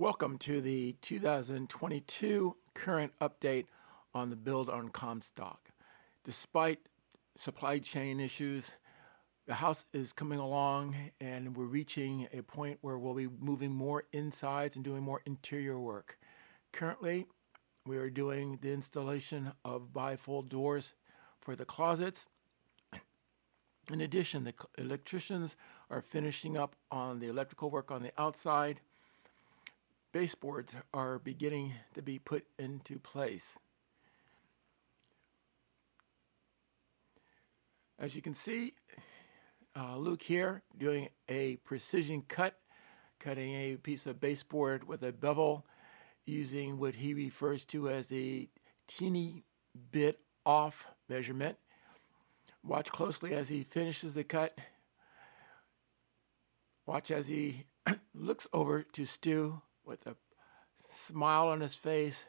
Welcome to the 2022 current update on the build on Comstock. Despite supply chain issues, the house is coming along and we're reaching a point where we'll be moving more insides and doing more interior work. Currently, we are doing the installation of bifold doors for the closets. In addition, the electricians are finishing up on the electrical work on the outside. Baseboards are beginning to be put into place. As you can see, Luke here doing a precision cut, cutting a piece of baseboard with a bevel using what he refers to as a teeny bit off measurement. Watch closely as he finishes the cut. Watch as he looks over to Stu with a smile on his face,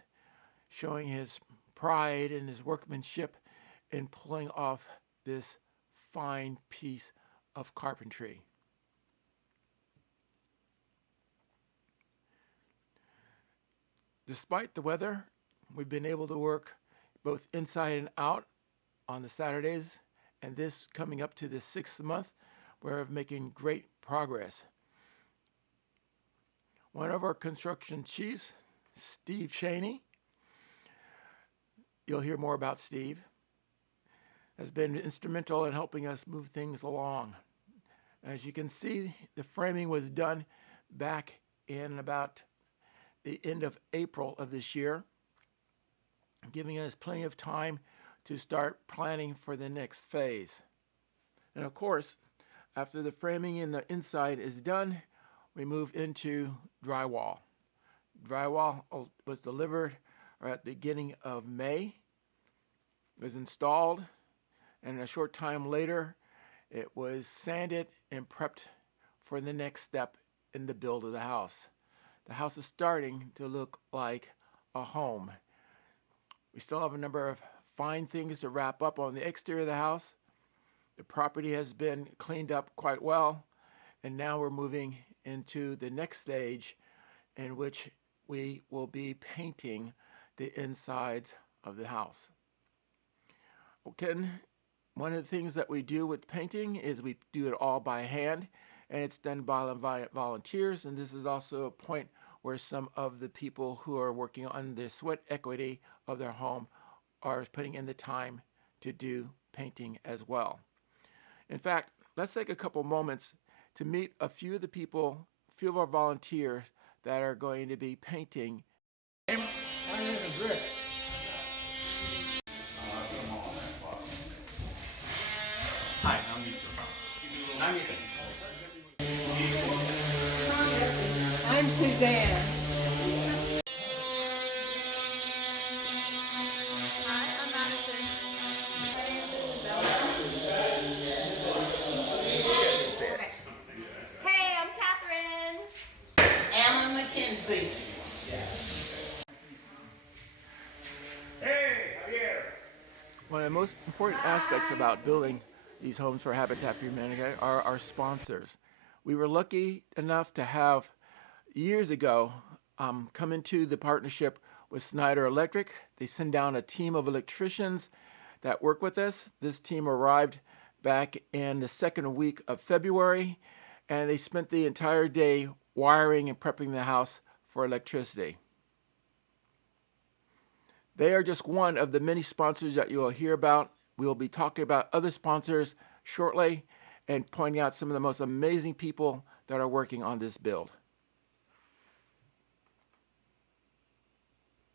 showing his pride and his workmanship in pulling off this fine piece of carpentry. Despite the weather, we've been able to work both inside and out on the Saturdays, and this coming up to the 6th month, we're making great progress. One of our construction chiefs, Steve Cheney, you'll hear more about Steve, has been instrumental in helping us move things along. As you can see, the framing was done back in about the end of April of this year, giving us plenty of time to start planning for the next phase. And of course, after the framing in the inside is done, we move into drywall. Drywall was delivered at the beginning of May, was installed, and a short time later, it was sanded and prepped for the next step in the build of the house. The house is starting to look like a home. We still have a number of fine things to wrap up on the exterior of the house. The property has been cleaned up quite well, and now we're moving into the next stage in which we will be painting the insides of the house. Okay, one of the things that we do with painting is we do it all by hand, and it's done by volunteers, and this is also a point where some of the people who are working on the sweat equity of their home are putting in the time to do painting as well. In fact, let's take a couple moments to meet a few of the people, a few of our volunteers that are going to be painting. My name is Rick. Hi, I'm Mitra. I'm Ethan. I'm Suzanne. Hi, I'm Madison. Hey, I'm Catherine. Alan McKenzie. Hey, Javier. One of the most important aspects about building these homes for Habitat for Humanity are our sponsors. We were lucky enough to have, years ago, come into the partnership with Snyder Electric. They send down a team of electricians that work with us. This team arrived back in the second week of February, and they spent the entire day wiring and prepping the house for electricity. They are just one of the many sponsors that you will hear about. We will be talking about other sponsors shortly and pointing out some of the most amazing people that are working on this build.